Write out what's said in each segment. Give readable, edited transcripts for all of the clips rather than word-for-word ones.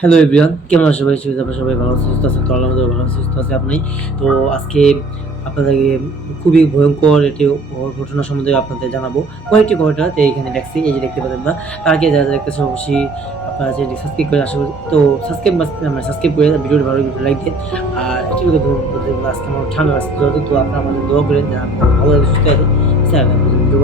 Hello everyone, কেমন আছো সবাই? আপনারা সবাই ভালো আছেন, সুস্থ আছেন? তো আল্লাহর মধ্যে ভালো আছি, সুস্থ আছি আপনি। তো আজকে আপনাদেরকে খুবই ভয়ঙ্কর একটি ঘটনা সম্বন্ধে আপনাদের জানাবো। কয়েকটি ঘটনা তো এইখানে লেখছি, এই যে দেখতে পাচ্ছেন না? তার আগে যারা দেখতেছেন অবশ্যই আপনারা চ্যানেলটি সাবস্ক্রাইব করে আশা করি তো সাবস্ক্রাইব করে ভিডিওটি ভালো লাগলে লাইক দিন। আর একটি কথা বলতে আজকে আমার ঠান্ডা লাগছে, তো আপনারা আমাদের দোয়া করেন যে আমরা ভালো সুস্থ আছি। স্যার ভিডিও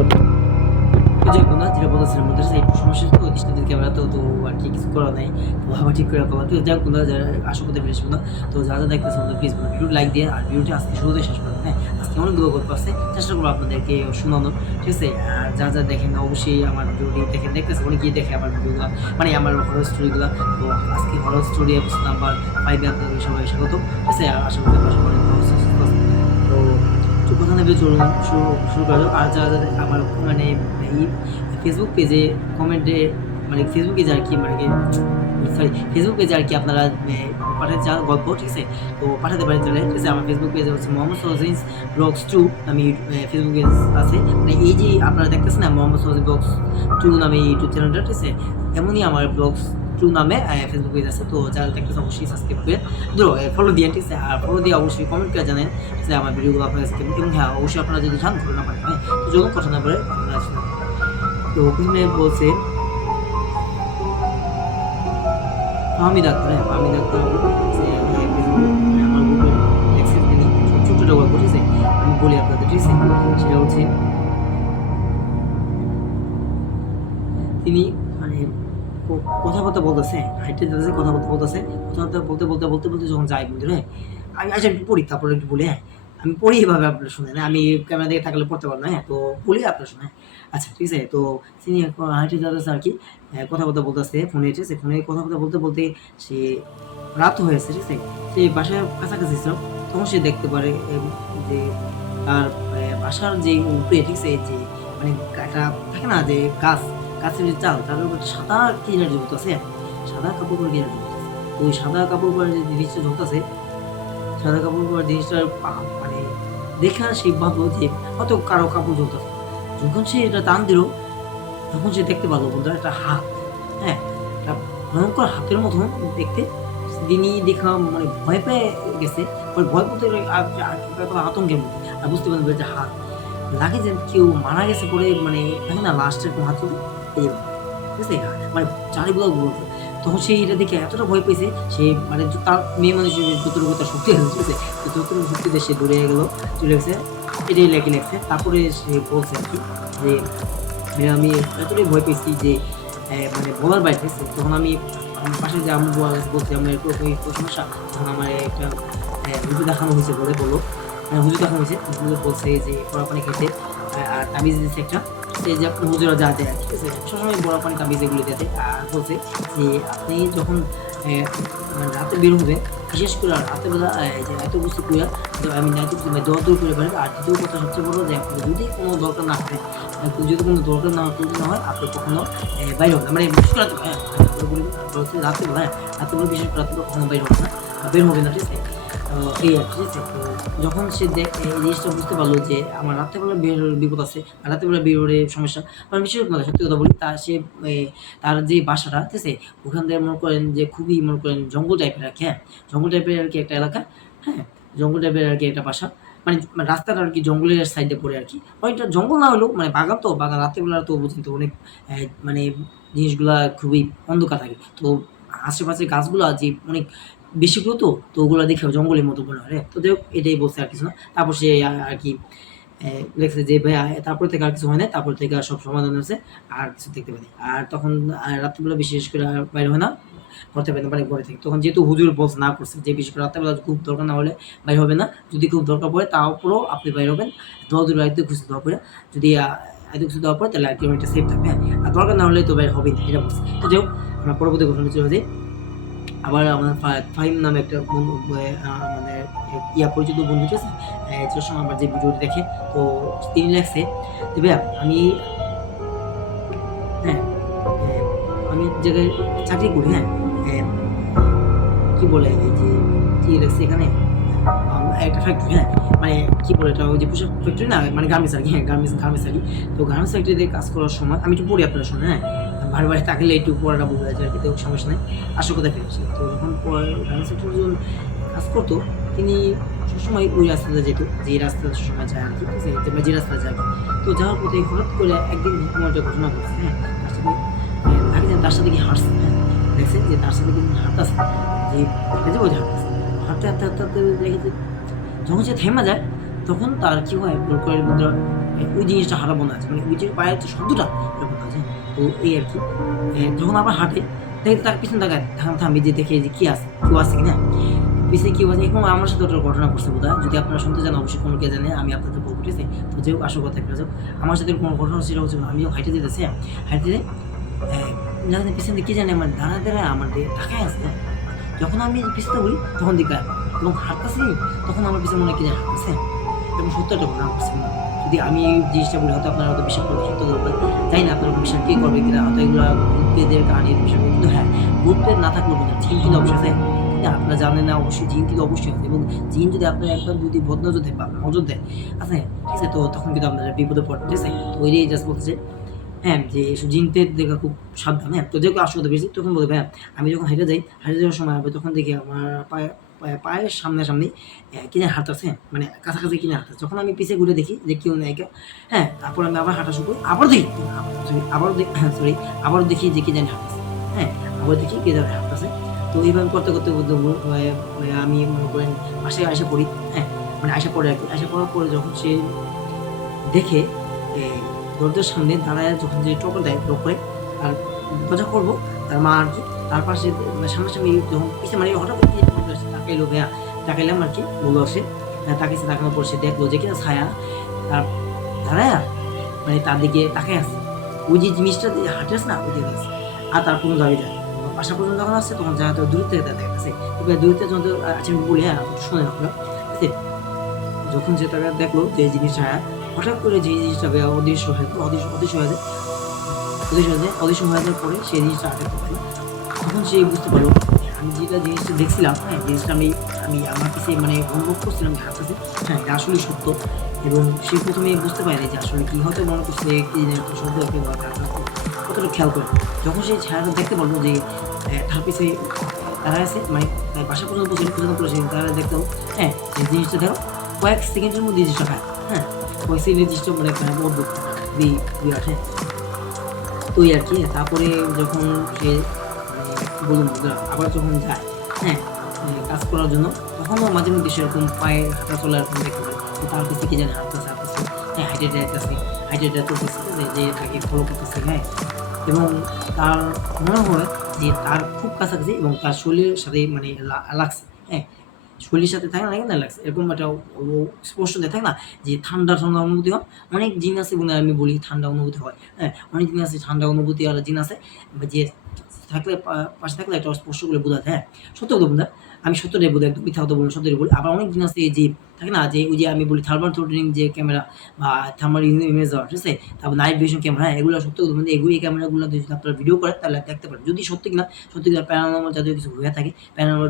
যাবো না, যেটা বলতেছিলাম মাদ্রাসায় একটু সমস্যা তো দৃষ্টিদের ক্যামেরা তো আর কি কিছু করা নাই, তো আবার ঠিক করে ফেলা। তো যাক না, যারা আশা করতে পেরেছি না, তো যারা দেখতেছেন আমাদের প্লিজ ভিডিও লাইক দিয়ে আর ভিডিওটি আজকে শুরুতে শেষ করবেন। হ্যাঁ, আজকে অনেকগুলো গল্প আছে, চেষ্টা করবো আপনাদেরকে শোনানোর, ঠিক আছে? আর যা যা দেখেন অবশ্যই আমার ভিডিওটি দেখতেছে অনেকেই দেখে আমার ভিডিওগুলো, মানে আমার হরর স্টোরিগুলো। তো আজকে হরর স্টোরি এপিসোড নাম্বার 5 আপনাদের সবাই স্বাগত, ঠিক আছে? আর আশা করি আপনারা সবাই ভালো আছেন, সুস্থ আছেন। তো কথা নেবে চলুন শুরু করা যাক। আর যারা আমার মানে এই ফেসবুক পেজে কমেন্টে, মানে ফেসবুকে যে আর কি মানে সরি ফেসবুক পেজে আর কি আপনারা পাঠাতে চান গল্প, ঠিক আছে? তো পাঠাতে পারেন চলে, ঠিক আছে? আমার ফেসবুক পেজে হচ্ছে মোহাম্মদ সোহাজিন ব্লগস 2 আমি ফেসবুক পেজ আছে। মানে এই যে আপনারা দেখতেছেন না, মোহাম্মদ সোহাজিন ব্লগস 2 নামে ইউটিউব চ্যানেলটা, ঠিক আছে? এমনই আমার ব্লগস 2 নামে ফেসবুক পেজ আছে। তো যারা দেখতেছেন অবশ্যই সাবস্ক্রাইব করে ফলো দিয়ে, ঠিক আছে? আর ফলো দিয়ে অবশ্যই কমেন্ট করে জানেন যে আমার ভিডিওগুলো আপনার কাছে কেমন। এবং হ্যাঁ, অবশ্যই আপনারা যদি চান ঘটনা পারেন, হ্যাঁ, তো যখন কথা না বলে আপনারা আসলে। তো প্রথমে বলছে ফাহমিদ আক্তার, হ্যাঁ ফাহমিদ আক্তার যে আমার গ্রুপের অ্যাক্সেস তিনি ছোট্ট গল্প, ঠিক আছে? আমি বলি আপনাদের, ঠিক আছে? সেটা হচ্ছে তিনি মানে কথাবার্তা বলতেছে, হাইটে যাচ্ছে, কথাবার্তা বলতেছে, কথাবার্তা বলতে বলতে বলতে বলতে যখন যাই বন্ধু, হ্যাঁ আমি আচ্ছা একটু পড়ি, তারপরে একটু বলি। হ্যাঁ, আমি পড়ি এভাবে, আপনারা শুনেন, আমি ক্যামেরা দিকে থাকলে পড়তে পারবো না। হ্যাঁ, তো বলি আপনারা শুনে। আচ্ছা ঠিক আছে, তো তিনি হাইটে যাচ্ছে আর কি, কথাবার্তা বলতেছে ফোনে, ঠিক আছে? ফোনে কথাবার্তা বলতে বলতে সে রাত হয়েছে, ঠিক আছে? সে বাসায় কাছাকাছি ছিল, তখন সে দেখতে পারে যে তার বাসার যে উপরে, ঠিক আছে, যে মানে একটা থাকে না যে গাছের যে চাল, তাদের উপর সাদা কিনার ঝুলতেছে, সাদা কাপড় পরে কিনার ঝুলতেছে। তো ওই সাদা কাপড় পরে যে জিনিসটা ঝুলতেছে, সাদা কাপড় পরে জিনিসটা মানে দেখা সে ভাবলো যে হয়তো কারো কাপড় ঝুলতেছে। যখন সে এটা টান দিল, তখন সে দেখতে পারলো বন্ধুরা একটা হাত, হ্যাঁ, একটা ভয়ঙ্কর হাতের মতন দেখতে। তিনি দেখা মানে ভয় পেয়ে গেছে, ভয় পেতে আতঙ্কের মধ্যে, আর বুঝতে পারবেন যে হাত লাগে যে কেউ মারা গেছে পরে, মানে দেখে না লাস্টের কোনো হাত চলে এই, ঠিক আছে? মানে চারিগুলো ঘুরছে। তখন সে এটা দেখে এতটা ভয় পেয়েছে, সে মানে তার মেয়ে মানুষের যতটুকু তার শক্তি আছে, ঠিক আছে? তো যতটুকু শক্তিতে সে দৌড়ে গেল, চলে গেছে। এটাই লেখছে। তারপরে সে বলছে আর কি যে আমি এতটাই ভয় পেয়েছি যে মানে বলার বাইরে, ঠিক আছে? তখন আমি আমার পাশে যে আম্মু বলছি আমার এরকম সমস্যা, তখন আমার একটা হুজুর দেখানো হয়েছে বলে বললো, হুজুর দেখানো হয়েছে। হুজুর বলছে যে বড়া পানি খেতে, আর তাবিজ দিচ্ছে একটা, এই যে আপনার হুজুরা যা দেয়, ঠিক আছে? সবসময় বড়া পানি তাবিজ এগুলো দেয়। আর বলছে যে আপনি যখন মানে রাতে বের হবে, বিশেষ করে রাতের বেলা এই যে এত কিছু কইরা আমি এত কিছু দৌড় দৌড় করে পারি। আর দ্বিতীয় কথা সবচেয়ে বড় যে আপনি যদি কোনো দরকার না হয়, যদি কোনো দরকার না হয় আপনি কখনো বাইরে হবে না, মানে বিশেষ করে হ্যাঁ রাতের বেলা, হ্যাঁ রাতের বেলা বিশেষ করে রাতের বেলা কখনো বাইরে হবে না, বের হবে না, ঠিক আছে? এই আর ঠিক আছে। তো যখন সে এই জিনিসটা বুঝতে পারলো যে আমার রাত্রেবেলা বের হলে বিপদ আছে, আর রাত্রেবেলা বের হলে সমস্যা, মানে বিশেষ কথা সত্যি কথা বলি, তার সে তার যে বাসাটা, ঠিক আছে, ওখান থেকে মনে করেন যে খুবই মনে করেন জঙ্গল টাইপের আর কি, হ্যাঁ জঙ্গল টাইপের আর কি একটা এলাকা, হ্যাঁ জঙ্গল টাইপের আর কি একটা বাসা, মানে রাস্তাটা আর কি জঙ্গলের সাইডে পড়ে আর কি। অনেকটা জঙ্গল না হলেও মানে বাগান, তো বাগান রাত্রেবেলা তো বুঝেন তো অনেক মানে জিনিসগুলা খুবই অন্ধকার থাকে। তো আশেপাশে গাছগুলো যে অনেক বেশিগুলো, তো ওগুলো দেখে জঙ্গলের মতো মনে হয়। তো যাই হোক, এটাই বলছে আর কিছু না। তারপর সে আর কি লেখছে যে ভাইয়া তারপর থেকে আর কিছু হয় না, তারপর থেকে আর সব সমাধান হয়েছে, আর কিছু দেখতে পাই। আর তখন রাত্রিবেলা বিশেষ করে আর বাইরে হয় না, করতে পারে না, মানে ঘরে থেকে। তখন যেহেতু হুজুর বলছে না করছে যে বিশেষ করে রাত্রেবেলা খুব দরকার না হলে বাইরে হবে না, যদি খুব দরকার পড়ে তারপরেও আপনি বাইরে হবেন, দোয়া দূর আয়তে খুশি দোয়া করে, যদি এত কিছু দেওয়ার পরে তাহলে আর কি অনেকটা সেফ থাকবে। হ্যাঁ, আর দরকার না হলে তো বাইরে হবে না, এটা বলছে। তো যাই হোক, আমরা পরবর্তী ঘটনা চলে যাই। আবার আমার ফাহিম নামে একটা বন্ধু, মানে পরিচিত বন্ধু, ঠিক আছে? যার সঙ্গে আমার যে ভিডিওটি দেখে, তো তিনি লেখছে যে ভাইয়া আমি, হ্যাঁ আমি এক জায়গায় চাকরি করি, হ্যাঁ কি বলে এই যে কি লেখছে এখানে, একটা ফ্যাক্টরি, হ্যাঁ মানে কি বলে এটা, ওই যে পোশাক ফ্যাক্টরি না, মানে গার্মেন্টস আর কি, হ্যাঁ গার্মেন্টস আর কি। তো গার্মেন্টস ফ্যাক্টরিতে কাজ করার সময় আমি একটু পড়ি, আপনারা শোনেন। হ্যাঁ, আমি বারে বারে তাকালে একটু পড়াটা ভুল হয়ে যায় আর কি, তো সমস্যা নেই, আসল কথায় ফিরেছি। তো যখন ঢাকা সেক্টর যখন কাজ করতো, তিনি সবসময় ওই রাস্তাতে যেত, যে রাস্তাতে সবসময় যায় আর কি, ঠিক আছে, যে রাস্তায় যায়। তো যাওয়ার পথে হঠাৎ করে একদিন এমন একটা ঘটনা ঘটছে, হ্যাঁ, তার সাথে তাকে যেন তার সাথে কি হাঁটছে, হ্যাঁ, দেখছে যে তার সাথে কিন্তু হাঁটতেছে, যে হেঁটে যাবো যে হাঁটতেছে, হাঁটতে হাঁটতে হাঁটতে হাঁটতে দেখেছে যখন সে থেমে যায়, তখন তার কি হয়, ভুল করে ভিতরে ওই জিনিসটা হারা বোনা আছে, মানে ওই যে পায়ের যে শব্দটা এটা বোনা আছে। তো এই আর কি, যখন আবার হাঁটে দেখে তার পিছনে তাকায়, থামি যে দেখে যে কি আছে, কেউ আছে কিনা, পিছিয়ে কি আছে, এরকম আমার সাথে ওটা ঘটনা করছে বোধ হয়। যদি আপনারা শুনতে চান অবশ্যই কোনো কে জানে, আমি আপনাদের বলবো, ঠিক আছে। তো যেও আসল কথা একটা যাও, আমার সাথে কোনো ঘটনা সেটা হচ্ছে আমিও হাইটে যেতেছি, হাইটে জানি পিছনে কি জানি আমার দাঁড়া দাঁড়ায় আমার দিকে তাকায় আছে। যখন আমি পিছনে বলি তখন দিকে এবং হাঁটতেছি, তখন আমার পিছনে মনে হয় কি জানি হাঁটতেছে, এবং সত্য একটা ঘটনা করছে না। যদি আমি এই জিনিসটা বলি হয়তো আপনারা হয়তো বিশ্বাস করবে, সত্য করবেন, জানি না আপনারা বিশ্বাস কে করবে কিনা, হয়তো এগুলো ভূতদের কাহিনী বিশ্বাস করবে, কিন্তু হ্যাঁ, ভূতদের না থাকলেও বোঝা জিন কিন্তু অবশ্যই আছে, কিন্তু আপনারা জানেন না অবশ্যই, জিন কিন্তু অবশ্যই আছে, এবং জিন যদি আপনার একদম যদি বদনজর দেয় বা নজর দেয় আছে, ঠিক আছে, তো তখন কিন্তু আপনারা বিপদে পড়ে, ঠিক আছে। তো ওই জাস্ট বলতেছে, হ্যাঁ, যে এসব জিনদের দেখা খুব সাবধান, হ্যাঁ। তো যেহেতু আসতে পেরেছি, তখন বলবে হ্যাঁ, আমি যখন হেঁটে যাই, হেঁটে যাওয়ার সময় হবে তখন দেখি আমার পায়ের সামনাসামনি কিনে হাঁটতেছে, মানে কাছাকাছি কিনে হাঁটতেছে। যখন আমি পিছিয়ে ঘুরে দেখি যে কেউ নেই কেউ, হ্যাঁ, তারপর আমি আবার হাঁটা শুরু করি, আবার দেখি সরি আবারও দেখি যে কি জানি হাঁটতেছে, হ্যাঁ, আবার দেখি কে জানি হাঁটতেছে। তো এইভাবে করতে করতে করতে আমি মনে করেন বাসায় আসে পড়ি, হ্যাঁ, মানে আসা পড়ে আর কি, আসা পড়ার পরে যখন সে দেখে দরজার সামনে দাঁড়ায়, যখন যে টোকা দেয় টোক করে, আর দরজা করবো, তার মা আর কি তার পাশে, মানে সামনাসামনি যখন পিছিয়ে মানে হঠাৎ তাকাইলো, ভাইয়া তাকাইলাম আর কি, বললো সে তাকিয়েছে, তাকানোর পর সে দেখলো যে কিনা ছায়া তার দাঁড়ায়, মানে তার দিকে তাকায় আছে, ওই যে জিনিসটা হাঁটে আছে না, ওই দিকে আছে, আর তার কোনো দাবি যায় বাসা পর্যন্ত যখন আসছে, তখন যা দূর থেকে দেখতেছে, দূর থেকে যখন আচ্ছা আমি বলি, হ্যাঁ শুনে রাখলো, ঠিক আছে। যখন যে তাকে দেখলো যে জিনিসটা হঠাৎ করে যে জিনিসটা অদৃশ্য হয়ে যায়, অদৃশ্য হয়ে যায়, অদৃশ্য হয়ে যাওয়ার পরে সেই জিনিসটা আটক করলো, তখন সে বুঝতে পারলো আমি যেটা জিনিসটা দেখছিলাম, হ্যাঁ, জিনিসটা আমি আমি আমার কাছে মানে অনুভব করছিলাম যে হাঁটতেছে, হ্যাঁ, এটা আসলে সত্য। এবং সে প্রথমে বুঝতে পারেনি যে আসলে কি, হয়তো মনে করছে কি একটা শব্দ একটা কতটা খেয়াল করে, যখন সেই ছায়াটা দেখতে পারলো যে তার পিছিয়ে তারা আছে, মানে তার বাসা পর্যন্ত পর্যন্ত করেছে, তারা দেখতে, হ্যাঁ, এই জিনিসটা দেখো কয়েক সেকেন্ডের মধ্যে জিনিসটা খায়, হ্যাঁ, কয়েক সেকেন্ডের জিনিসটা মানে অদ্ভুত বিরাট, হ্যাঁ। তো এই আর কি, তারপরে যখন সে বলুন আবার যখন যায়, হ্যাঁ, কাজ করার জন্য, তখনও মাঝে মধ্যে সেরকম পায়ে হাঁটা চলা এরকম দেখতে পারে, তো তার কাছে কি জানে হাঁটতেছে, হ্যাঁ, হাইটে করতেছে যে তাকে ফলো করতেছে, হ্যাঁ, এবং তার মনে হয় যে তার খুব কাছাকাছি এবং তার শরীরের সাথে মানে লাগছে, হ্যাঁ, শরীরের সাথে থাকে না লাগছে, এরকম একটা স্পষ্ট থাকে না যে ঠান্ডা অনুভূতি হয়। অনেক জিন আছে এবং আমি বলি ঠান্ডা অনুভূতি হয়, হ্যাঁ, অনেক জিন আছে ঠান্ডা অনুভূতি আর জিন আছে যে থাকলে পাশে থাকলে একটা স্পর্শ করে বোঝা যায়, হ্যাঁ, সত্য কথা বলুন, আমি সত্যটাই বলি, একদম মিথ্যা কথা বলুন, সত্যটাই বলি। আবার অনেক জিন আছে যে থাকে না, যে ওই যে আমি বলি থার্মাল থ্রোটলিং যে ক্যামেরা বা থার্মাল ইমেজার, ঠিক আছে, তারপর নাইট ভিশন ক্যামেরা, হ্যাঁ, এগুলো সত্য কথা, এই ক্যামেরাগুলো যদি আপনারা ভিডিও করেন তাহলে দেখতে পারেন যদি সত্যি কিনা প্যারানর্মাল জাতীয় কিছু হয়ে থাকে, প্যারানর্মাল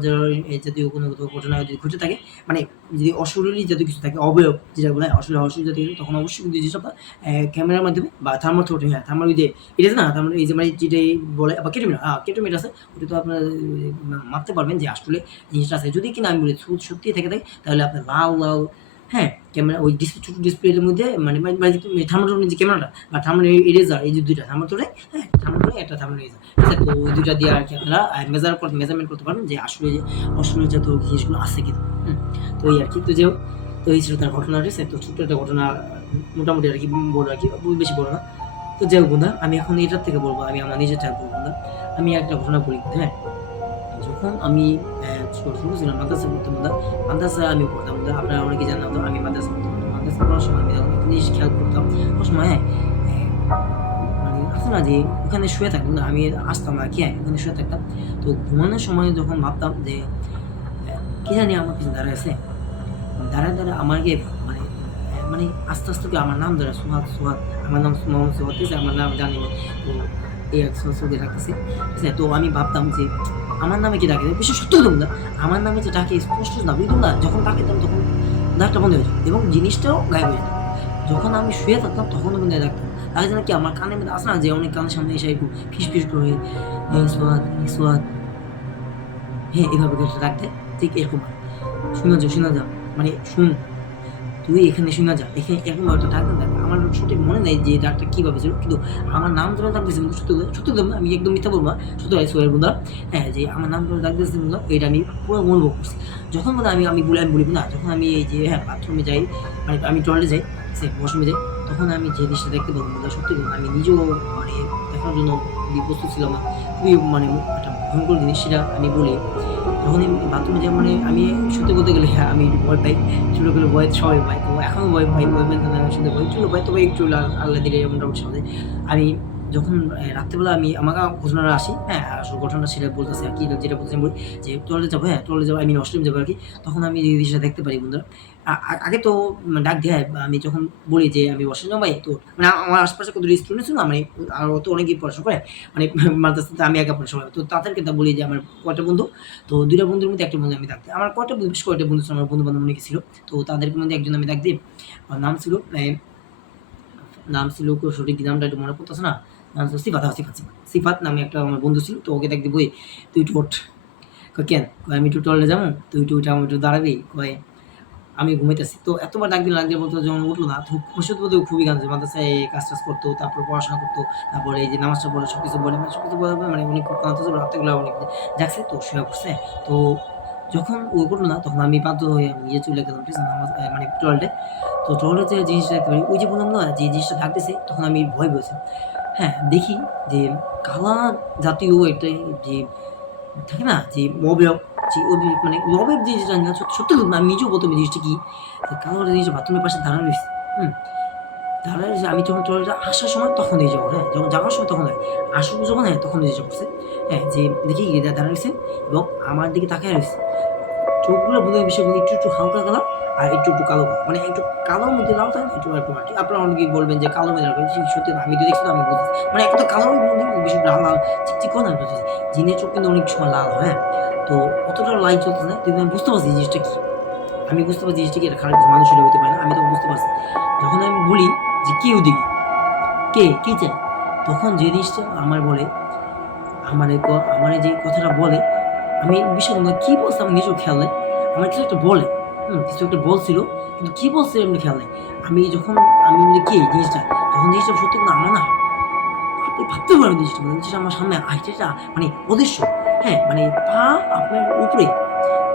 জাতীয় কোনো ঘটনা যদি ঘটে থাকে, মানে যদি অশরীরী জাতীয় কিছু থাকে, অবয়ব যেটা বলে অশরীর জাতীয় কিছু, তখন অবশ্যই কিন্তু জিনিসটা ক্যামেরার মাধ্যমে বা থার্মাল থ্রোটলিং, হ্যাঁ, থার্মাল ওই যে এটা আছে না, থার্মাল এই যে মানে যেটাই বলে বা কেটোমিটার আছে, ওটা তো আপনারা মাপতে পারবেন যে আসলে জিনিসটা আছে। যদি কিনা আমি বলি সত্যি থেকে থাকে, তাহলে আপনার লাল, হ্যাঁ, ক্যামেরা ওই ছোটো ডিসপ্লের মধ্যে মানে থার্মোটোনের যে ক্যামেরাটা বা থার্মাল ইরেজার, এই যে দুইটা থার্মোটোনে, হ্যাঁ, থার্মোটোনে একটা থার্মাল ইরেজার, ঠিক আছে। তো ওই দুইটা দিয়ে আর কি আপনারা মেজারমেন্ট করতে পারবেন যে আসলে যে অশরীর জাতীয় জিনিসগুলো আছে কিনা। তো এই আর কি, তো এই ছিল তার ঘটনা, ঠিক আছে। তো ছোট্ট একটা ঘটনা, মোটামুটি আর কি বড় আর কি, বেশি বড় না। তো যাই হোক বন্ধুরা, আমি এখন এটার থেকে বলবো, আমি আমার নিজের থেকে বলবো না, আমি একটা ঘটনা বলি, হ্যাঁ। যখন আমি শুরু ছিলাম মাদ্রাসা পড়তাম, মাদ্রাসা আমি পড়তাম, আপনারা অনেকে জানা হতো আমি মাদ্রাসা পড়তাম, মাদ্রাসা পড়ার সময় আমি যখন একটা জিনিস খেয়াল করতাম, সব সময়, হ্যাঁ, মানে আসতো না যে ওখানে শুয়ে থাকতাম না, আমি আসতাম আর কি, হ্যাঁ, ওখানে শুয়ে থাকতাম। তো ঘুমানোর সময় যখন ভাবতাম যে কি জানি আমার পিছনে দাঁড়ায় আছে, দাঁড়ায় আমাকে মানে মানে আস্তে আস্তে আমার নাম ধরে সোহাদ, আমার নাম মোহাম্মদ সোহাদ, ঠিক আছে, আমার নাম জানি না। তো এই সৌদি রাখতেছে, ঠিক আছে। তো আমি ভাবতাম যে আমার নামে কি ডাকে, বিশেষ সত্য দিতাম না, আমার নামে যে ডাকে স্পষ্ট না বুঝতাম না, যখন ডাকিতাম তখন ডাকটা বন্ধ হয়ে যেত এবং জিনিসটাও গায়েব হয়ে যেত। যখন আমি শুয়ে থাকতাম তখনও কিন্তু ডাকতাম, তাই জন্য কি আমার কানের মধ্যে আসে না যে অনেক কানের সামনে এসে একটু ফিস ফিস করে সোয়াদ সোয়াদ, হ্যাঁ এভাবে করে ডাকতে, ঠিক এরকম শোনা যা মানে শুন, তুই এখানে শোনা যা, এখানে এরকম একটা ডাক দেন। আমার সঠিক মনে নেই যে ডাকটা কীভাবে ছিল, কিন্তু আমার নাম ধরে ডাক দিয়েছে, সত্যি সত্যি আমি একদম মিথ্যা বলবো না, সত্যি সোহেল বন্ধুরা, হ্যাঁ যে আমার নাম ধরে ডাক দিয়েছে বন্ধুরা, এটা আমি পুরো অনুভব করছি। যখন মানে আমি বলি না, যখন আমি এই যে হ্যাঁ বাথরুমে যাই, মানে আমি টয়লেটে যাই, সে ওয়াশরুমে যাই, তখন আমি যে জিনিসটা দেখতে পাবো বন্ধুরা, সত্যি বন্ধু আমি নিজেও মানে দেখার জন্য প্রস্তুত ছিলাম না, খুবই মানে একটা ভয়ঙ্কর জিনিস, সেটা আমি বলি। যখন আমি বাথরুমে যাই মানে আমি সত্যি বলতে গেলে হ্যাঁ আমি একটু ভয় পাই, ছোটোবেলা ভয় সবাই পাই, তো এখনও ভয় পাই, ভয় পেতে না শুনতে ভয় চলো ভয়, তবে একটু আল্লাহ দিলে মোটামুটি সাথে আমি যখন রাত্রেবেলা আমি আমাকে ঘটনাটা আসি, হ্যাঁ আসল ঘটনাটা সেটা বলতেছে আর কি, যেটা বলতেছি বলি যে টয়লেটে যাবো, হ্যাঁ টয়লেটে যাবো, আমি ওয়াশরুম যাবো আর কি, তখন আমি এই জিনিসটা দেখতে পারি বন্ধুরা। আগে তো ডাক দেয়, আমি যখন বলি যে আমি ওয়াশরুম যাবো ভাই, তো মানে আমার আশপাশে কত স্টুডেন্ট ছিল না, মানে আরও তো অনেকেই পড়াশোনা করে, মানে মাদ্রাসাতে আমি একা পড়াশোনা, তো তাদেরকে তা বলি যে আমার কয়টা বন্ধু, তো ২টা বন্ধুর মধ্যে একটা বন্ধু আমি ডাক দিই, আমার কয়টা বেশ কয়টা বন্ধু ছিল, আমার বন্ধু-বান্ধব অনেকে ছিল, তো তাদের মধ্যে একজন আমি ডাক দিই, নাম ছিল সঠিক নামটা একটু মনে পড়তেছে না, নাম ছিল সিফাত, সিফাত নামে একটা আমার বন্ধু ছিল, তো ওকে ডাক দিই, বই তুই একটু ওঠ, কেন আমি একটু টয়লেটে যাবো, তুই একটু ওইটা আমার একটু দাঁড়াবি, কয় আমি ঘুমাইতেছি, তো এতবার ডাক দিলাম বলতো, যখন উঠলো না, তো খুশি বলতে খুবই কাঁদছে, মাদ্রাসায় কাজ টাজ করতো, তারপর পড়াশোনা করতো, তারপরে এই যে নামাজটা পড়ে সব কিছু বলে, মানে সব কিছু বলে মানে উনি খুব কাঁদতেছে, রাত্রেগুলো অনেক জাগছে, তো শুয়ে পড়ছে। তো যখন ও করলো না, তখন আমি বাধ্য হয়ে আমি নিজে চলে গেলাম, ঠিক আছে নামাজ মানে টয়লেটে, তো টয়লেটে জিনিসটা দেখতে পারি, ওই যে বললাম না যে জিনিসটা ডাকতেছে, তখন আমি ভয় পেয়েছি, হ্যাঁ দেখি যে কালা জাতীয় একটা যে থাকে না যে মবের, যে মানে মবের জিনিসটা জানি না, সত্যি আমি নিজেও বলতাম এই জিনিসটা কি, কালো জিনিসটা বাথরুমের পাশে দাঁড়ানো রয়েছে, দাঁড়ানো রয়েছে, আমি যখন টয়লেটে আসার সময় তখন এই যাবো, হ্যাঁ যখন যাওয়ার সময় তখন হয়, আসুক যখন হ্যাঁ তখন এই করছে, হ্যাঁ যে দেখি দাঁড়ানো রয়েছে এবং আমার দিকে তাকায় রয়েছে, চোখগুলো বোধ হয় বিষয়গুলো একটু একটু হালকা কালার আর একটু একটু কালো, মানে একটু কালোর মধ্যে লাল থাকে, একটু এরকম আর কি, আপনারা অনেকেই বলবেন যে কালো মেলার সত্যি আমি তো দেখছি, আমি বলতেছি মানে একটা তো কালোর মধ্যে বিষয়টা লাল লাল চিকচিক করে না, জিনের চোখ কিন্তু অনেক সময় লাল হয়, হ্যাঁ তো অতটা লাইট চলতেছে না, কিন্তু আমি বুঝতে পারছি জিনিসটা কি, আমি বুঝতে পারছি জিনিসটা কি, এটা খারাপ মানুষ এটা হতে পারে না, আমি তখন বুঝতে পারছি, যখন আমি বলি যে কে ওদিকে, কে চায়, তখন যে জিনিসটা আমার বলে, আমার যে কথাটা বলে, আমি বিষয় কি বলছে আমি নিজেও খেয়াল নেই, আমার কিছু একটা বলে, কিছু একটা বলছিল, কিন্তু কি বলছে এমনি খেয়াল নেই, আমি বলি কি জিনিসটা, তখন জিনিসটা সত্যি কিন্তু আমার না ভাবতে পারেন জিনিসটা, মানে জিনিসটা আমার সামনে আইটেটা মানে অদৃশ্য, হ্যাঁ মানে পা আপনার উপরে,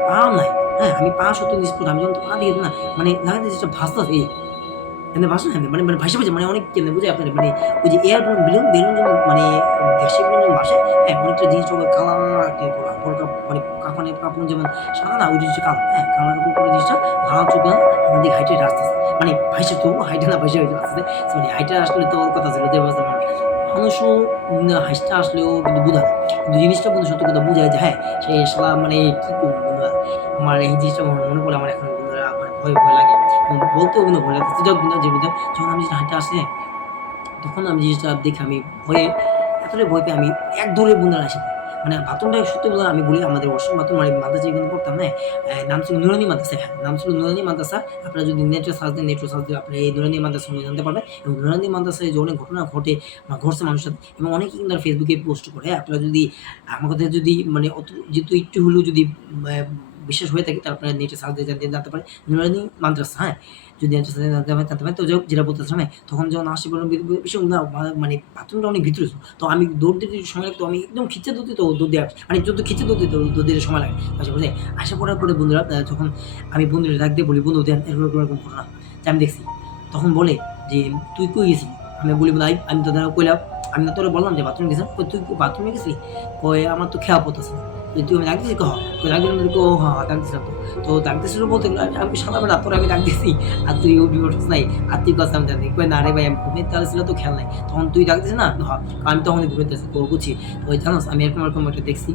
পা নাই, হ্যাঁ আমি পা সত্যি নিষ্পট, আমি যখন পা দিয়ে না মানে লাগে জিনিসটা ভাসতে এমনি ভাসে না, মানে মানে ভাসে মানে অনেক কেমনে বুঝে আপনার, মানে ওই যে এয়ার বেলুন যখন মানে গ্যাসের বেলুন যখন ভাসে, হ্যাঁ অনেকটা জিনিস হবে কালার মানে কাপড় যেমন সাদা না, ওই জিনিসটা কালো, হ্যাঁ কালার কাপড় করে জিনিসটা লাল চোখ না, আমার দিকে হাইটে আসতেছে, মানে ভাইসে তো হাইটে না ভাইসে হয়ে আসতেছে, মানে হাইটে আসলে তো কথা ছিল যে মানুষও হাসতে আসলেও কিন্তু বোঝা যায়, কিন্তু জিনিসটা বন্ধু সত্যি কথা বোঝায় যে হ্যাঁ সে সালা মানে কি করবো বন্ধুরা, আমার এই জিনিসটা মনে পড়ে আমার এখন বন্ধুরা মানে ভয় লাগে, বলতেও কিন্তু ভয় লাগতেছে, যে যখন আমি যেটা হাঁটতে আসে, তখন আমি জিনিসটা দেখে আমি ভয়ে এতটাই ভয় পেয়ে আমি এক দৌড়ে বন্ধুরা আসে পড়ি, মানে বাথরুমটা সত্যি বলে আমি বলি আমাদের ওয়াশরুম বাথরুম মানে মাদ্রাসা যেখানে পড়তাম, হ্যাঁ নাম ছিল নুরানি মাদ্রাসা, হ্যাঁ নাম ছিল নুরানি মাদ্রাসা, আপনারা যদি নেটে সার্চ দেন আপনারা এই নুরানি মাদ্রাসা জানতে পারবেন, এবং নুরানি মাদ্রাসায় যে অনেক ঘটনা ঘটছে মানুষের সাথে, এবং অনেকেই কিন্তু ফেসবুকে পোস্ট করে, হ্যাঁ আপনারা যদি আমার কথা যদি মানে অত যেহেতু একটু হলেও যদি বিশ্বাস হয়ে থাকে, তাহলে আপনারা নেটে সার্চ দিয়ে জানতে পারেন নুরানি মাদ্রাসা, হ্যাঁ যদি জানতে পারেন, তো যেটা বলতেছিলাম, তখন যখন আসে বিষয় না মানে বাথরুমটা অনেক ভিতরে ছিল, তো আমি দৌড় দিতে সময় লাগতো, আমি একদম খিচে দৌড় দিতে দৌড় দিয়ে মানে যত খিচে দৌড় দিতে সময় লাগে, আচ্ছা বুঝলে আসা পড়ার পরে বন্ধুরা যখন আমি বন্ধুরা ডাক দিয়ে বলি বন্ধু দেন এরকম ঘটনা যে আমি দেখছি, তখন বলে যে তুই কই গেছিলি, আমি বলি ভাই আমি তো কইলাম, আমি তো তোরা বললাম যে বাথরুমে গেছিলাম, তুই বাথরুমে গেছিলি, কই আমার তো খেয়া পড়তেছে না, তুই আমি ডাক দিছি ডাক দিলাম, হ্যাঁ ডাক দিছিলাম, তো ডাক দিছিল বলতে আমি সাদাবেলা তোর আমি ডাক দিছি আর তুই উঠবি উঠছ নাই, আর তুই কথা আমি জানি কই না রে ভাই আমি ঘুমিয়ে তাহলে ছিল তো খেয়াল নাই, তখন তুই ডাক দিস না, আমি তখন ঘুমিতেছি বুঝছি, ওই জানোস আমি এরকম একটা দেখছি,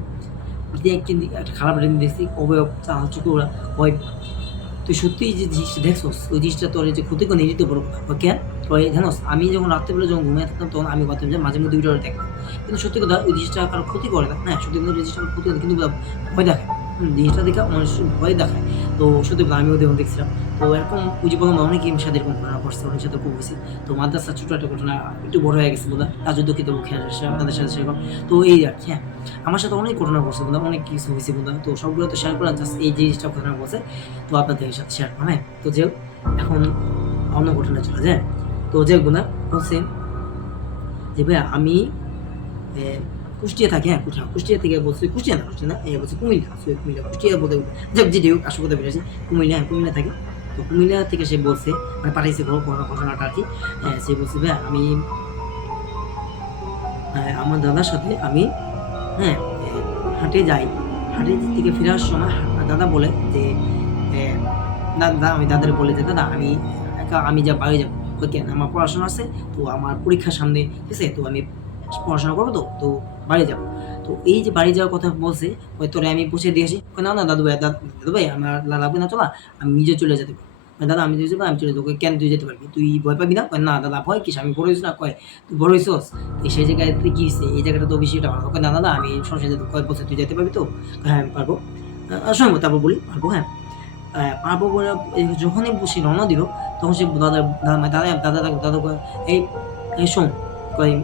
কিন্তু একটা খারাপ একটা দেখছি, অবয়ব চোখে ওরা ওই তুই সত্যি যে জিনিসটা দেখছোস ওই জিনিসটা তোর যে ক্ষতি করে নিতে পারবো কেন, তো জানোস আমি যখন রাত্রেবেলা যখন ঘুমিয়ে থাকতাম, তখন আমি ভাবতাম যে মাঝে মধ্যে ভিডিও দেখতাম, কিন্তু সত্যি কথা ওই জিনিসটা কারো ক্ষতি করে না, হ্যাঁ সত্যি কিন্তু জিনিসটা ক্ষতি করে কিন্তু ভয় দেখায়, জিনিসটা দেখে মানুষ ভয় দেখায়, তো সত্যি কথা আমি ওদের দেখছিলাম, তো তো এরকম ওই যে বললাম অনেকেই সাথে এরকম ঘটনা ঘটছে, অনেকের সাথে খুব হয়েছে। তো মাদ্রাসার ছোটো একটা ঘটনা একটু বড় হয়ে গেছে বোধহয়, তার জন্য দুঃখিত মুখে আসে আপনাদের সাথে সেরকম। তো এই আর কি, হ্যাঁ আমার সাথে অনেক ঘটনা ঘটছে বোধহয়, অনেক কিছু হয়েছে বোধহয়। তো সবগুলো তো শেয়ার করা, জাস্ট এই জিনিসটা ঘটনা বলছে তো আপনাদের সাথে শেয়ার করা। হ্যাঁ তো যে এখন অন্য ঘটনা চলে যায়। তো যে বোধহয় বলছে যে ভাইয়া আমি কুষ্টিয়া থাকি, হ্যাঁ কুষ্টিয়া থেকে বলছি, কুষ্টিয়া না বলছি কুমিল্লা, কুমিল্লা কুষ্টিয়া বলতে যাক যেটি হোক আসল কথা বেরিয়েছে, কুমিল্লা, হ্যাঁ কুমিল্লা থাকি। তো কুমিল্লা থেকে সে বলছে, মানে পাঠাইছে ঘটনাটা আর কি। হ্যাঁ সে বলছে ভাইয়া আমি আমার দাদার সাথে আমি হ্যাঁ হাটে যাই, হাটে থেকে ফেরার সময় দাদা বলে যে দাদা, আমি দাদার বলে যে দাদা আমি একা আমি যা বাড়ি যাবো, কেন আমার পড়াশোনা আছে, তো আমার পরীক্ষার সামনে, ঠিক আছে, তো আমি পড়াশোনা করবো, তো বাড়ি যাবো। তো এই যে বাড়ি যাওয়ার কথা বলছে, ওই তোরে আমি পৌঁছে দিয়েছি, না না দাদু ভাই, দাদু ভাই আমার লাগবে না, চলা আমি নিজে চলে যেতে পারবো। দাদা আমি যেতে পারি, আমি চলে যাবো। কেন তুই যেতে পারবি, তুই ভয় পাবি না? না দাদা ভয় কিস, আমি বড় হয়েছি না, কয় তুই বড় হয়েছিস, সেই জায়গায় তুই কি হয়েছে, এই জায়গাটা তো বেশি ভালো। না দাদা আমি সরাসরি যেতে, কয় বলছে তুই যেতে পারবি তো? হ্যাঁ আমি পারবো, শুনবো তারপর বলি পারবো, হ্যাঁ পারবো বলে যখনই সে রওনা দিল, তখন সে দাদা দাদা দাদা দাদা এই এই শোন, কয়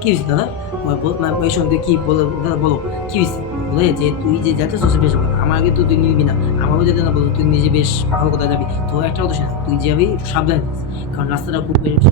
কি হয়েছে দাদা, এই শোন তুই কি বলো দাদা, বলো কি হয়েছে, বলে যে তুই যে যাচ্ছিস সে বেশ ভালো, আমার আগে তো তুই নিবি না, আমারও যেতে না, বলো তুই নিজে বেশ ভালো কথা যাবি, তো একটা কথা শোনা, তুই যাবি একটু সাবধানে থাকিস, কারণ রাস্তাটা খুব বেশি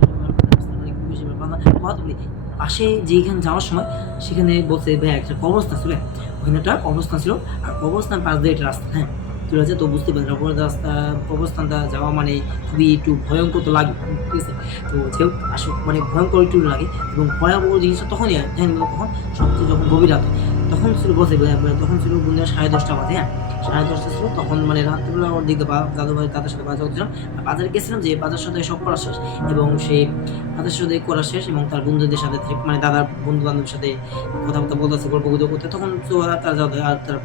পাশে যেখানে যাওয়ার সময় সেখানে বলছে ভাই একটা কবরস্থান ছিল, ওখানে একটা কবরস্থান ছিল, আর কবরস্থান পাশ দিয়ে একটা রাস্তা, হ্যাঁ ঠিক আছে। তো বুঝতে পারি রাস্তা কবরস্থানটা যাওয়া মানে খুবই একটু ভয়ঙ্কর তো লাগে, ঠিক আছে। তো যেহেতু মানে ভয়ঙ্কর একটু লাগে, এবং ভয়াবহ জিনিসটা তখনই হয় তখন সবচেয়ে যখন গভীর রাত, তখন ছিল বলছে তখন ছিল বন্ধুরা 10:30 বাজে, হ্যাঁ 10:30 ছিল তখন, মানে রাত্রিবেলা ওর দিকে দাদু ভাই দাদার সাথে বাজার করছিলাম, বাজারে গেছিলাম, যে বাজার সাথে সব করা শেষ, এবং সে বাজার সাথে করা শেষ, এবং তার বন্ধুদের সাথে মানে দাদার বন্ধু বান্ধবের সাথে কথাবার্তা বলতেছে, গল্প গুজব করতে, তখন তো তার যাওয়া আর তার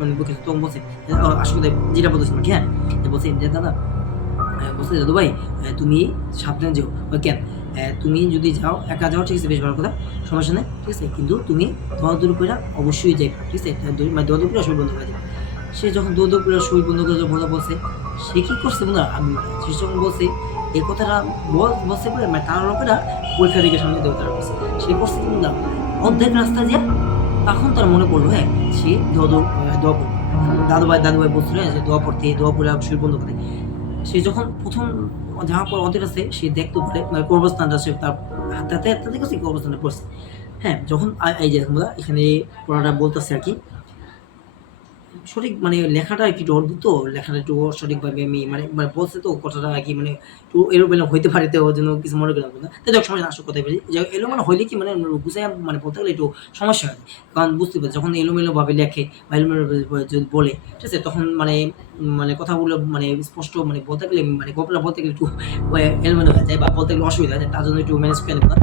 তখন বলছে আসলে যেটা বলতেছিলাম, হ্যাঁ বলছি যে দাদা, বলছে দাদু ভাই তুমি সাবধানে যেও, কেন তুমি যদি যাও একা যাও, ঠিক আছে বেশ ভালো কথা, সমস্যা নেই, ঠিক আছে, কিন্তু তুমি দৌড় করে অবশ্যই যাই, ঠিক আছে, মানে দৌড় করে শরীর বন্ধ করে যাবে। সে যখন দৌড় করে শরীর বন্ধ করে বলছে, সে কী করছে বন্ধুরা, আমি সে যখন বলছে এই কথাটা বলছে বলে, মানে তার লোকেরা পরীক্ষা দিকে সামনে দেবো, তারা বলছে সে করছে কিন্তু না অর্ধেক রাস্তা দিয়ে, তখন তার মনে পড়লো হ্যাঁ সে দাদু ভাই বলছিল যে দোয়া পড়ে শরীর বন্ধ করে। সে যখন প্রথম যাওয়ার পর ওদের কাছে সে দেখতে পারে, মানে কবরস্থানটা সে তার হাতে দেখেছে কবরস্থানটা পড়ছে, হ্যাঁ যখন এই যে এখানে পড়াটা বলতেছে আর কি, সঠিক মানে লেখাটা একটু অদ্ভুত, লেখাটা একটু সঠিকভাবে আমি মানে মানে বলছে তো কথাটা আর কি, মানে একটু এলোমেলো হইতে পারে, তো ওর জন্য কিছু মনে করলাম না, তো যাক সময় আসল কথাই বলি, যে এলোমেলো হইলে কি মানে বুঝে মানে বলতে গেলে একটু সমস্যা হয়, কারণ বুঝতে পারছি যখন এলোমেলোভাবে লেখে বা এলোমেলো যদি বলে, ঠিক আছে, তখন মানে মানে কথাগুলো মানে স্পষ্ট মানে বলতে গেলে, মানে গল্পটা বলতে গেলে একটু এলোমেলো হয়ে যায়, বা বলতে গেলে অসুবিধা হয়, তার জন্য একটু ম্যানেজ করে নেবো, তার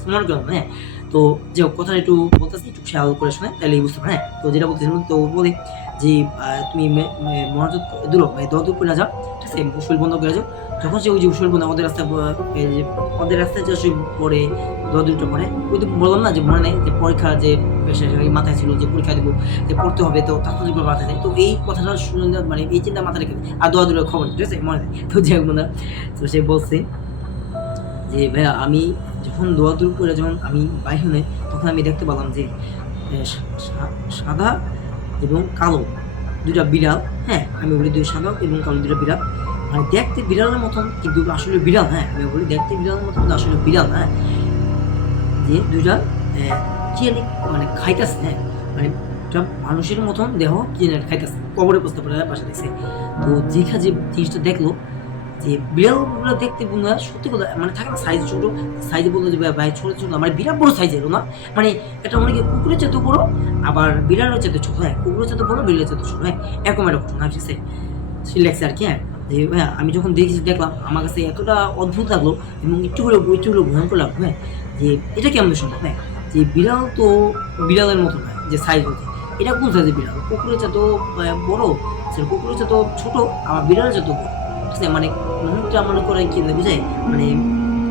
জন্য মনে করলাম, হ্যাঁ তো যে কথাটা একটু বলতেছি একটু খেয়াল করে শুনে তাহলে বুঝতে পারে, হ্যাঁ তো যেটা বলতেছিলাম, তো বলি যে তুমি মনোযোগ দৌড় করে যাও, ঠিক আছে, শরীর বন্ধ করে যাও, যখন সে ওই যে শরীর বন্ধ ওদের রাস্তায় ওদের রাস্তায় যে শরীর পরে দৌড়টা পরে, ওই তো বললাম না যে মনে নেই যে পরীক্ষা যে মাথায় ছিল যে পরীক্ষা দেবো, যে পড়তে হবে, তো তখন যেগুলো মাথায় নেই, তো এই কথাটা শুনে মানে এই চিন্তা মাথায় রেখে আর দৌড়ের খবর, ঠিক আছে মনে নেই, তো যাই হোক না, তো সে বলছে যে ভাইয়া আমি যখন দৌড় করে যখন আমি বাইরে হই, তখন আমি দেখতে পেলাম যে সাদা এবং কালো দুইটা বিড়াল, হ্যাঁ আমি বলি দুই সাদা এবং কালো দুইটা বিড়াল, মানে দেখতে বিড়ালের মতন কিন্তু আসলে বিড়াল, হ্যাঁ আমি বলি দেখতে বিড়ালের মতন কিন্তু আসলে বিড়াল, হ্যাঁ যে দুইটা কি মানে খাইতেছে, হ্যাঁ মানে মানুষের মতন দেহ কি খাইতেছে, কবরে প্রস্তাব পাশে দেখছে। তো যে জিনিসটা দেখলো যে বিড়ালগুলো দেখতে বন্ধুরা সত্যি কথা, মানে থাকে না সাইজ ছোট, সাইজে বলতে যে ভাই ছোট ছোট মানে বিরাট বড় সাইজের না, মানে এটা অনেকে কুকুরের চেয়ে বড়, আবার বিড়ালের চেয়ে ছোট, হ্যাঁ কুকুরের চেয়ে বড় বিড়ালের চেয়ে ছোট, হ্যাঁ এরকম একটা ঘটনা, ঠিক আছে সে লেগছে আর কি, হ্যাঁ যে হ্যাঁ আমি যখন দেখলাম আমার কাছে এতটা অদ্ভুত লাগলো, এবং একটু হলেও ভয়ঙ্কর লাগলো, হ্যাঁ যে এটা কেমন সম্ভব, হ্যাঁ যে বিড়াল তো বিড়ালের মতো নয় যে সাইজ হচ্ছে, এটা কোন সাইজের বিড়াল, কুকুরের চেয়ে তো বড়, কুকুরের চেয়ে তো ছোট, আবার বিড়ালের চেয়ে তো বড়, ঠিক আছে, মানে মুখটা মনে করে কি বুঝায়, মানে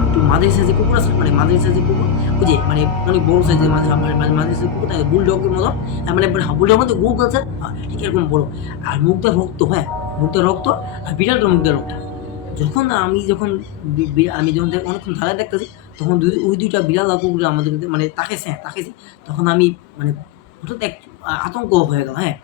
একটু মাঝারি সাইজের কুকুর আছে, মানে মাঝারি সাইজের কুকুর বুঝে, মানে অনেক বড় সাইজের মাঝারি সাইজের কুকুর থাকে বুলডগের মতো, মানে বুলডগের মধ্যে গোল আছে, ঠিক এরকম বড়, আর মুখটা রক্ত, হ্যাঁ মুখটা রক্ত, আর বিড়ালটার মুখটা রক্ত, আমি যখন অনেকক্ষণ ধারা দেখতেছি, তখন ওই দুইটা বিড়াল আর কুকুর আমাদের মানে তাকাইছে। তখন আমি মানে হঠাৎ এক আতঙ্ক হয়ে গেল। হ্যাঁ,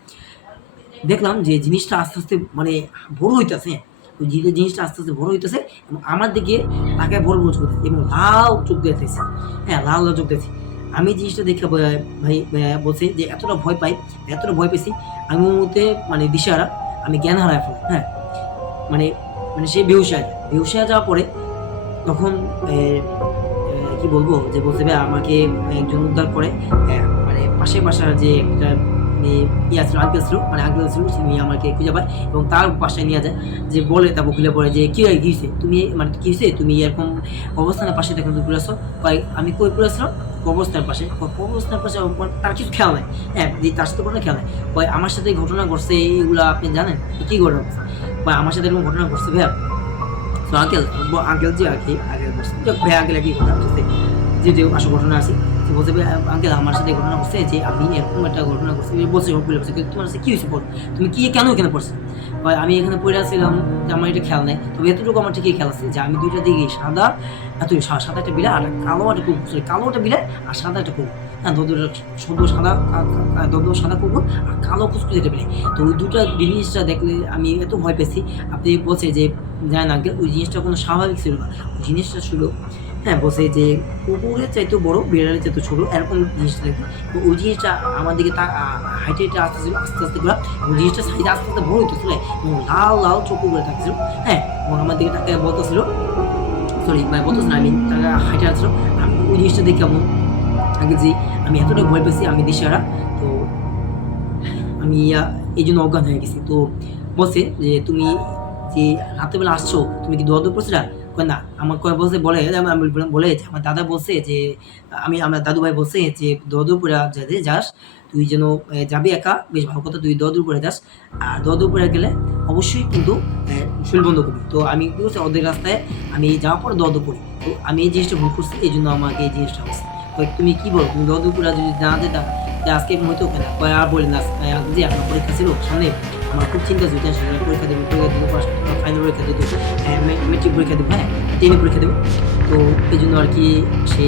দেখলাম যে জিনিসটা আস্তে আস্তে মানে বড় হইতেছে। ওই জিনিসটা আস্তে আস্তে বড় হইতেছে এবং আমার দিকে তাকায় বড় বড় চোখ দিচ্ছে এবং লাল চোখ দিতেছে। হ্যাঁ, লাল লাল চোখ দিতেছে। আমি জিনিসটা দেখে ভাই বলছি যে এতটা ভয় পেয়েছি, আমি ওর মধ্যে মানে দিশাহারা, আমি জ্ঞান হারায় ফেলি। হ্যাঁ, মানে মানে সে বেহুশ হয়ে যাওয়ার পরে তখন কি বলবো যে বলছে ভাই আমাকে একজন উদ্ধার করে, মানে পাশের বাসার যে একটা আঙ্কেল ছিল, তিনি আমাকে খুঁজে পায় এবং তার বাসায় নিয়ে যায়। যে বলে তারপর খুলে পড়ে যে কি হয়েছে তুমি, মানে কি হয়েছে তুমি এরকম অবস্থানের পাশে দেখুন তুমি পড়ে আসো। আমি কই পড়ে আসলাম? কবরস্থানের পাশে। কবরস্থানের পাশে তার কিছু খেয়াল নাই। হ্যাঁ, যে তার সাথে কোনো খেয়াল নাই। আমার সাথে ঘটনা ঘটছে, এইগুলো আপনি জানেন কি ঘটনা ঘটছে? আমার সাথে এরকম ঘটনা ঘটছে ভাইয়া। তো আঙ্কেল জি আর কি আঙ্কেল বলছে ভাই আঙ্কেল কি ঘটনা ঘটছে, যে আসল ঘটনা আছে। তো বলছে ভাই আঙ্কেল আমার সাথে ঘটনা ঘটছে যে আমি এরকম একটা ঘটনা ঘটছে। বলছে কিন্তু তোমার সাথে কি হয়েছে বল, তুমি কি কেন এখানে পড়ছো? ভাই আমি এখানে পড়ে আসছিলাম, আমার এটা খেয়াল নেই, তবে এতটুকু আমার ঠিকই খেয়াল আছে যে আমি দুইটা দিকে সাদা একটা বিড়াল আর কালো একটা বিড়াল আর সাদা একটা কুকুর। হ্যাঁ, দদ্দ সাদা কুকুর আর কালো কুচকুচে একটা বিড়াল। তো ওই দুটা জিনিসটা দেখলে আমি এত ভয় পেয়েছি। আপনি বলছে যে জানেন আঙ্কেল ওই জিনিসটা কোনো স্বাভাবিক ছিল না, ওই জিনিসটা ছিল, হ্যাঁ, বলছে যে কুকুরের চাইতেও বড়, বিড়ালের চাইতেও ছোটো, এরকম জিনিসটা দেখি। তো ওই জিনিসটা আমার দিকে হাইটে আসতেছিল আস্তে আস্তে করে, এবং জিনিসটা সাইজে আস্তে আস্তে বড় হইতেছিল এবং লাল লাল চোখ করে থাকছিল। হ্যাঁ, এবং আমার দিকে তাকে বলতেছিল, বলতেছিল আমি তাকে হাইটে আসছিল। আমি ওই জিনিসটা দেখে আগে যে আমি এতটা ভয় পেয়েছি, আমি দিশাহারা। তো আমি এই জন্য অজ্ঞান হয়ে গেছি। তো বলছে যে তুমি যে রাত্রেবেলা আসছো, তুমি কি দোয়া পড়ছিলা? না, আমার বলছে বলে যে আমার দাদা বলছে যে আমার দাদু ভাই বলছে যে দোয়াদুপুরে যাতে যাস, তুই যেন যাবি একা, বেশ ভালো কথা, তুই দোয়াদুপুরে যাস। আর দোয়াদুপুরে গেলে অবশ্যই কিন্তু শরীর বন্ধ করবি। তো আমি কি করছি, অর্ধেক রাস্তায় আমি যাওয়ার পর দোয়াদু পড়ি। তো আমি এই জিনিসটা ভুল করছি, এই জন্য আমাকে এই জিনিসটা হচ্ছে। তুমি কি বলো, তুমি দোয়াদুপুরে যদি না যেতাম যে আজকে হইতো কেনা আর বলি না যে আপনার পরীক্ষা ছিল সামনে, আমার খুব চিন্তা ছিল, টেনশন পরীক্ষা দেবো ফাইনাল পরীক্ষা দেবো, মেট্রিক পরীক্ষা দেবো, হ্যাঁ, টেনে পরীক্ষা দেবো। তো এই জন্য আর কি সে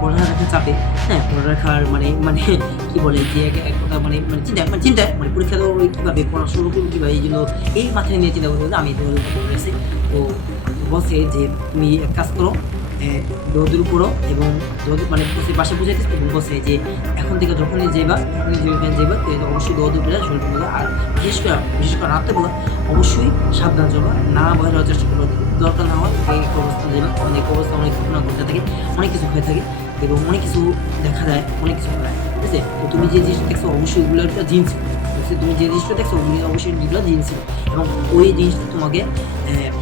পড়ালেখার চাপে, হ্যাঁ, পড়ালেখার মানে মানে কি বলে যে এক কথা মানে মানে চিন্তা মানে পরীক্ষা দেবো কীভাবে, পড়াশোনা করবো কীভাবে, এই জন্য এই মাথায় নিয়ে চিন্তা করতে আমি বলেছি। তো বলছে যে তুমি এক কাজ করো, দৌড় করো এবং মানে বাসা বুঝাইতে এবং বলছে যে এখন থেকে যখনই যেখানে যাবা অবশ্যই দৌড় করে শরীর বন্ধ। আর বিশেষ করে রাত্রেবেলা অবশ্যই সাবধান চলবা, না ভয় হওয়ার চেষ্টা করবো, দরকার না হয় এই অবস্থান যাবে। অনেক অবস্থা অনেক ঘটনা ঘটতে থাকে, অনেক কিছু হয়ে থাকে এবং অনেক কিছু দেখা যায়, অনেক কিছু হয়, ঠিক আছে? তো তুমি যে জিনিসটা দেখছো অবশ্যই ওগুলো একটা জিনিস ছিল, তুমি যে জিনিসটা দেখছো ওগুলো অবশ্যই যেগুলো জিনিস ছিল এবং ওই জিনিসটা তোমাকে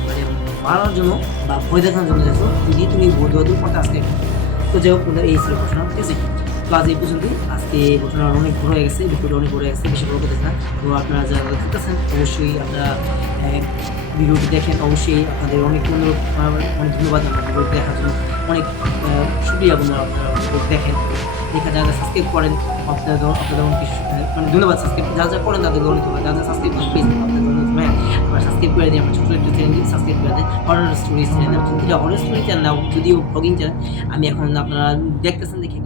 মানে মারার জন্য বা ভয় দেখানোর জন্য দেখছো, যদি তুমি দৌড় পড়তে আজকে। তো যাই হোক, এই ছিল ঘটনা, ঠিক আছে? তো আজ এই পর্যন্তই। আজকে ঘটনা অনেক বড় হয়ে গেছে, ভিডিওটা অনেক বড় হয়ে গেছে, বেশি বড় করতেছে না। তো আপনারা যারা দেখতেছেন অবশ্যই আপনারা ভিডিওটি দেখেন, অবশ্যই আপনাদের অনেক অনেক ধন্যবাদ আমার ভিডিওটি দেখার জন্য, অনেক শুক্রিয়া বন্ধুরা, আপনারা ভিডিওটি দেখেন, যারা সাবস্ক্রাইব করেন আপনাদের অনেক মানে ধন্যবাদ। সাবস্ক্রাইব যা করেন তাদেরকে অনেক ধন্যবাদ, যা সাবস্ক্রাইব করেন প্লিজ আপনাদের হ্যাঁ, আবার সাবস্ক্রাইব করে দিন আমার ছোটো একটা চ্যানেলটি, সাবস্ক্রাইব করে দেন horror stories channel. Horror story channel যদিও ব্লগিং চ্যানেল, আমি এখন আপনারা দেখতেছেন দেখে